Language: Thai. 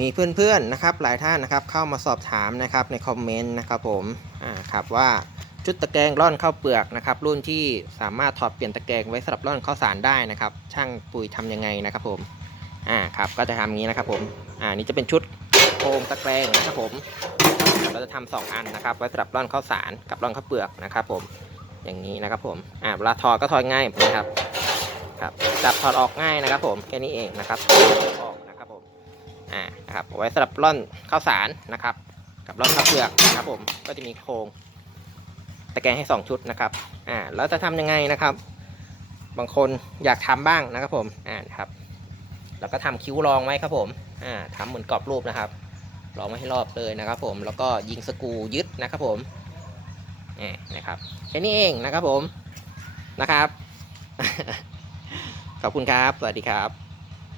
มีเพื่อนๆนะครับหลายท่านนะครับเข้ามาสอบถามนะครับในคอมเมนต์นะครับผมอ่าครับว่าชุดตะแกรงร่อนข้าวเปลือกนะครับ รุ่นที่สามารถถอดเปลี่ยนตะแกรงไว้สำหรับร่อนข้าวสารได้นะครับ ช่างปุ๋ยทำยังไงนะครับผมอ่าครับก็จะทำอย่างนี้นะครับผมอ่านี่จะเป็นชุดโครงตะแกรงนะครับผมเราจะทำสองอันนะครับ ไว้สำหรับร่อนข้าวสารกับร่อนข้าวเปลือกนะครับ ผมอย่างนี้นะครับผมอ่าเวลาถอดก็ถอดง่ายนี้ครับครับจับถอดออกง่ายนะครับ ผมแค่นี้เองนะครับออก อ่านะครับเอาไว้สำหรับร่อนข้าวสารนะครับ กับร่อนข้าวเปลือกนะครับผมก็จะมีโครงตะแกรงให้ 2 ชุดนะครับอ่าแล้วจะทำยังไงนะครับ บางคนอยากทำบ้างนะครับผมอ่านะครับแล้วก็ทำคิ้วรองไว้ครับผมอ่าทำเหมือนกรอบรูปนะครับรองไว้ให้รอบเลยนะครับผมแล้วก็ยิงสกูยึดนะครับผมนี่นะครับแค่นี้เองนะครับผมนะครับ ขอบคุณครับ สวัสดีครับ